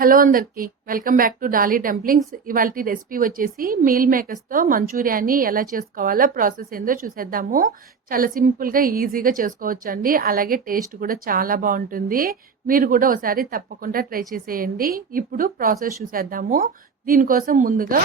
Hello అందరికి welcome back to Dolly dumplings. ఇవాల్టి recipe వచ్చేసి మీల్ మేకర్స్తో మంచూరియాని ఎలా చేసుకోవాలో ప్రాసెస్ ఏందో చూసేద్దాము. చాలా సింపుల్గా ఈజీగా చేసుకోవచ్చండి. అలాగే టేస్ట్ కూడా చాలా బాగుంటుంది. మీరు కూడా ఒకసారి తప్పకుండా ట్రై చేసేయండి. ఇప్పుడు ప్రాసెస్ చూసేద్దాము. దీనికోసం ముందుగా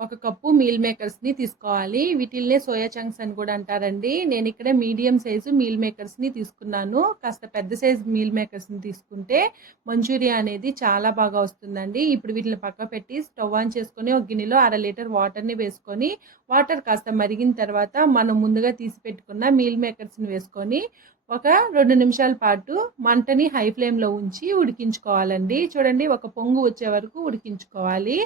ఒక కప్పు మీల్ మేకర్స్ని తీసుకోవాలి. వీటిల్నే సోయా చంక్స్ అని కూడా అంటారండి. నేను ఇక్కడ మీడియం సైజు మీల్ మేకర్స్ని తీసుకున్నాను. కాస్త పెద్ద సైజు మీల్ మేకర్స్ని తీసుకుంటే మంచూరియా అనేది చాలా బాగా వస్తుందండి. ఇప్పుడు వీటిని పక్క పెట్టి స్టవ్ ఆన్ చేసుకొని ఒక గిన్నెలో 1/2 లీటర్ వాటర్ని వేసుకొని వాటర్ కాస్త మరిగిన తర్వాత మనం ముందుగా తీసి పెట్టుకున్న మీల్ మేకర్స్ని వేసుకొని ఒక 2 నిమిషాల పాటు మంటని హై ఫ్లేమ్లో ఉంచి ఉడికించుకోవాలండి. చూడండి, ఒక పొంగు వచ్చే వరకు ఉడికించుకోవాలి.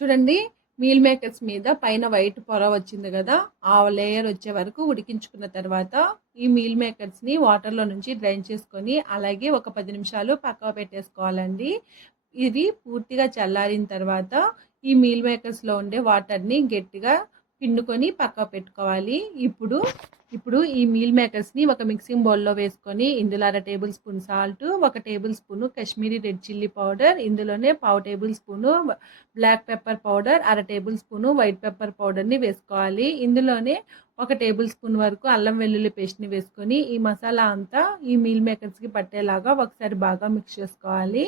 చూడండి, మీల్ మేకర్స్ మీద పైన వైట్ పొర వచ్చింది కదా, ఆ లేయర్ వచ్చే వరకు ఉడికించుకున్న తర్వాత ఈ మీల్ మేకర్స్ని వాటర్లో నుంచి డ్రైన్ చేసుకొని అలాగే ఒక 10 నిమిషాలు పక్కన పెట్టేసుకోవాలండి. ఇవి పూర్తిగా చల్లారిన తర్వాత ఈ మీల్ మేకర్స్లో ఉండే వాటర్ని గట్టిగా పిండుకొని పక్క పెట్టుకోవాలి. ఇప్పుడు ఈ మీల్ మేకర్స్ని ఒక మిక్సింగ్ బౌల్లో వేసుకొని ఇందులో 1/2 tablespoon salt, 1 tablespoon Kashmiri red chilli powder, ఇందులోనే 1/2 tablespoon black pepper powder, 1/2 tablespoon white pepper పౌడర్ని వేసుకోవాలి. ఇందులోనే 1 టేబుల్ స్పూన్ వరకు అల్లం వెల్లుల్లి పేస్ట్ని వేసుకొని ఈ మసాలా అంతా ఈ మీల్ మేకర్స్కి పట్టేలాగా ఒకసారి బాగా మిక్స్ చేసుకోవాలి.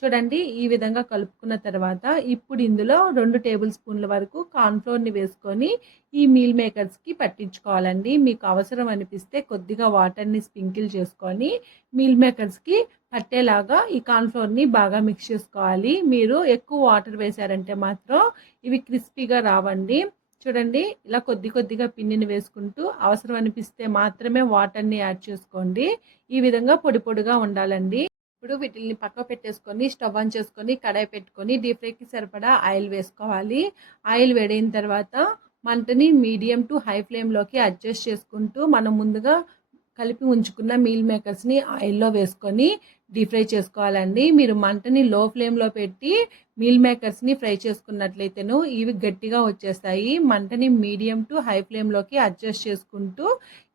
చూడండి, ఈ విధంగా కలుపుకున్న తర్వాత ఇప్పుడు ఇందులో 2 టేబుల్ స్పూన్ల వరకు కార్న్ఫ్లోర్ని వేసుకొని ఈ మీల్ మేకర్స్కి పట్టించుకోవాలండి. మీకు అవసరం అనిపిస్తే కొద్దిగా వాటర్ని స్ప్రింకిల్ చేసుకొని మీల్ మేకర్స్కి పట్టేలాగా ఈ కార్న్ఫ్లోర్ని బాగా మిక్స్ చేసుకోవాలి. మీరు ఎక్కువ వాటర్ వేసారంటే మాత్రం ఇవి క్రిస్పీగా రావండి. చూడండి, ఇలా కొద్దిగా పిండిని వేసుకుంటూ అవసరం అనిపిస్తే మాత్రమే వాటర్ని యాడ్ చేసుకోండి. ఈ విధంగా పొడి పొడిగా ఉండాలండి. ఇప్పుడు వీటిని పక్క పెట్టేసుకొని స్టవ్ ఆన్ చేసుకొని కడాయి పెట్టుకొని డీప్ ఫ్రైకి సరిపడా ఆయిల్ వేసుకోవాలి. ఆయిల్ వేడైన తర్వాత మంటని మీడియం టు హై ఫ్లేమ్లోకి అడ్జస్ట్ చేసుకుంటూ మనం ముందుగా కలిపి ఉంచుకున్న మీల్ మేకర్స్ని ఆయిల్లో వేసుకొని డీప్ ఫ్రై చేసుకోవాలండి. మీరు మంటని లో ఫ్లేమ్లో పెట్టి మీల్ మేకర్స్ని ఫ్రై చేసుకున్నట్లయితేను ఇవి గట్టిగా వచ్చేస్తాయి. మంటని మీడియం టు హై ఫ్లేమ్లోకి అడ్జస్ట్ చేసుకుంటూ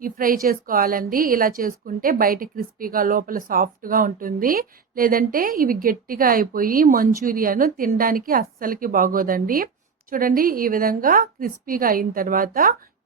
ఈ ఫ్రై చేసుకోవాలండి. ఇలా చేసుకుంటే బయట క్రిస్పీగా లోపల సాఫ్ట్గా ఉంటుంది. లేదంటే ఇవి గట్టిగా అయిపోయి మంచూరియాను తినడానికి అస్సలకి బాగోదండి. చూడండి, ఈ విధంగా క్రిస్పీగా అయిన తర్వాత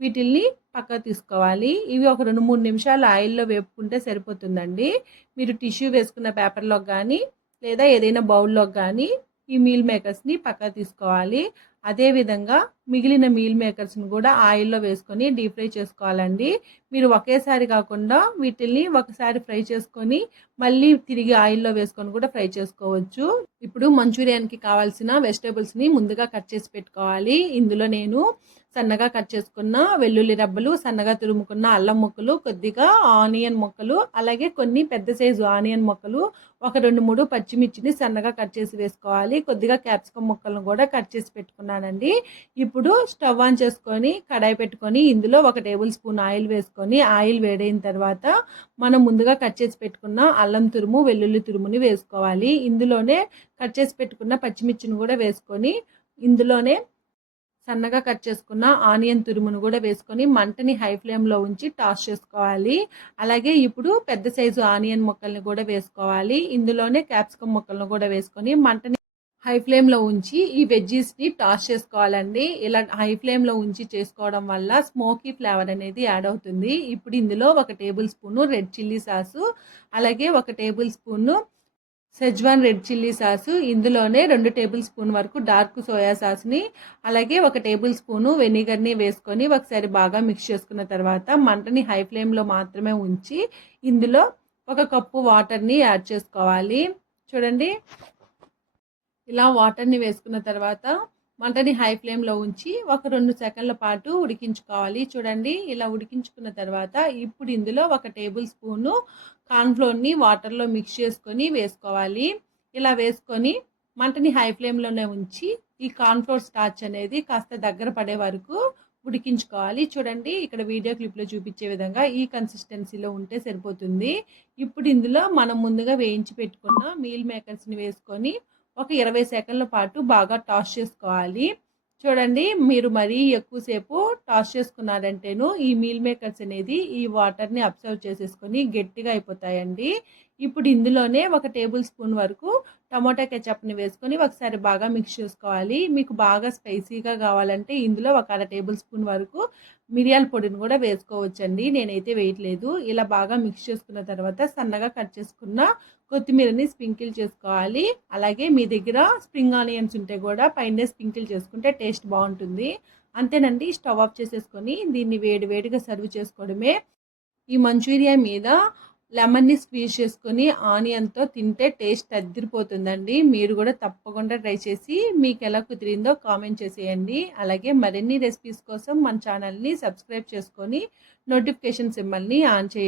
వీటిల్ని పక్క తీసుకోవాలి. ఇవి ఒక 2-3 నిమిషాలు ఆయిల్లో వేపుకుంటే సరిపోతుందండి. మీరు టిష్యూ వేసుకున్న పేపర్లోకి కానీ లేదా ఏదైనా బౌల్లోకి కానీ ఈ మీల్ మేకర్స్ని పక్క తీసుకోవాలి. అదేవిధంగా మిగిలిన మీల్ మేకర్స్ని కూడా ఆయిల్లో వేసుకొని డీప్ ఫ్రై చేసుకోవాలండి. మీరు ఒకేసారి కాకుండా వీటిల్ని ఒకసారి ఫ్రై చేసుకొని మళ్ళీ తిరిగి ఆయిల్లో వేసుకొని కూడా ఫ్రై చేసుకోవచ్చు. ఇప్పుడు మంచూరియాన్కి కావాల్సిన వెజిటేబుల్స్ని ముందుగా కట్ చేసి పెట్టుకోవాలి. ఇందులో నేను సన్నగా కట్ చేసుకున్న వెల్లుల్లి రబ్బలు, సన్నగా తురుముకున్న అల్లం ముక్కలు, కొద్దిగా ఆనియన్ ముక్కలు, అలాగే కొన్ని పెద్ద సైజు ఆనియన్ ముక్కలు, ఒక 2-3 పచ్చిమిర్చిని సన్నగా కట్ చేసి వేసుకోవాలి. కొద్దిగా క్యాప్సికమ్ ముక్కలను కూడా కట్ చేసి పెట్టుకున్నానండి. ఇప్పుడు స్టవ్ ఆన్ చేసుకొని కడాయి పెట్టుకొని ఇందులో 1 టేబుల్ స్పూన్ ఆయిల్ వేసుకొని ఆయిల్ వేడైన తర్వాత మనం ముందుగా కట్ చేసి పెట్టుకున్న అల్లం తురుము, వెల్లుల్లి తురుముని వేసుకోవాలి. ఇందులోనే కట్ చేసి పెట్టుకున్న పచ్చిమిర్చిని కూడా వేసుకొని ఇందులోనే సన్నగా కట్ చేసుకున్న ఆనియన్ తురుమును కూడా వేసుకొని మంటని హై ఫ్లేమ్లో ఉంచి టాస్ చేసుకోవాలి. అలాగే ఇప్పుడు పెద్ద సైజు ఆనియన్ ముక్కల్ని కూడా వేసుకోవాలి. ఇందులోనే క్యాప్సికమ్ ముక్కలను కూడా వేసుకొని మంటని హై ఫ్లేమ్లో ఉంచి ఈ వెజ్జీస్ని టాస్ చేసుకోవాలండి. ఇలా హై ఫ్లేమ్లో ఉంచి చేసుకోవడం వల్ల స్మోకీ ఫ్లేవర్ అనేది యాడ్ అవుతుంది. ఇప్పుడు ఇందులో 1 table spoon red chilli sauce, అలాగే 1 table spoon Schezwan red chilli sauce, ఇందులోనే 2 టేబుల్ స్పూన్ వరకు డార్క్ సోయా సాస్ని, అలాగే 1 టేబుల్ స్పూను వెనిగర్ని వేసుకొని ఒకసారి బాగా మిక్స్ చేసుకున్న తర్వాత మంటని హై ఫ్లేమ్లో మాత్రమే ఉంచి ఇందులో 1 కప్పు వాటర్ని యాడ్ చేసుకోవాలి. చూడండి, ఇలా వాటర్ని వేసుకున్న తర్వాత మంటని హై ఫ్లేమ్లో ఉంచి ఒక 2 సెకండ్ల పాటు ఉడికించుకోవాలి. చూడండి, ఇలా ఉడికించుకున్న తర్వాత ఇప్పుడు ఇందులో 1 టేబుల్ స్పూను కార్న్ఫ్లోర్ని వాటర్లో మిక్స్ చేసుకొని వేసుకోవాలి. ఇలా వేసుకొని మంటని హై ఫ్లేమ్లోనే ఉంచి ఈ కార్న్ఫ్లోర్ స్టార్చ్ అనేది కాస్త దగ్గర పడే వరకు ఉడికించుకోవాలి. చూడండి, ఇక్కడ వీడియో క్లిప్లో చూపించే విధంగా ఈ కన్సిస్టెన్సీలో ఉంటే సరిపోతుంది. ఇప్పుడు ఇందులో మనం ముందుగా వేయించి పెట్టుకున్న మీల్ మేకర్స్ని వేసుకొని ఒక 20 సెకండ్ల పాటు బాగా టాస్ చేసుకోవాలి. చూడండి, మీరు మరీ ఎక్కువసేపు టాస్ చేసుకున్నారంటేను ఈ మీల్ మేకర్స్ అనేది ఈ వాటర్ని అబ్జర్వ్ చేసేసుకొని గట్టిగా అయిపోతాయండి. ఇప్పుడు ఇందులోనే 1 టేబుల్ స్పూన్ వరకు టమోటా కెచప్‌ని వేసుకొని ఒకసారి బాగా మిక్స్ చేసుకోవాలి. మీకు బాగా స్పైసీగా కావాలంటే ఇందులో ఒక అర టేబుల్ స్పూన్ వరకు మిరియాల పొడిని కూడా వేసుకోవచ్చండి. నేనైతే వేయట్లేదు. ఇలా బాగా మిక్స్ చేసుకున్న తర్వాత సన్నగా కట్ చేసుకున్న కొత్తిమీరని స్ప్రింకిల్ చేసుకోవాలి. అలాగే మీ దగ్గర స్ప్రింగ్ ఆనియన్స్ ఉంటే కూడా పైనే స్ప్రింకిల్ చేసుకుంటే టేస్ట్ బాగుంటుంది. అంతేనండి. స్టవ్ ఆఫ్ చేసేసుకొని దీన్ని వేడి వేడిగా సర్వ్ చేసుకోవడమే. ఈ మంచూరియా మీద లెమన్ని స్క్వీజ్ చేసుకొని ఆనియన్‌తో తింటే టేస్ట్ అద్దిరిపోతుందండి. మీరు కూడా తప్పకుండా ట్రై చేసి మీకు ఎలా కుదిరిందో కామెంట్ చేసేయండి. అలాగే మరిన్ని రెసిపీస్ కోసం మన ఛానల్‌ని సబ్స్క్రైబ్ చేసుకొని నోటిఫికేషన్ సింబల్‌ని ఆన్ చేయండి.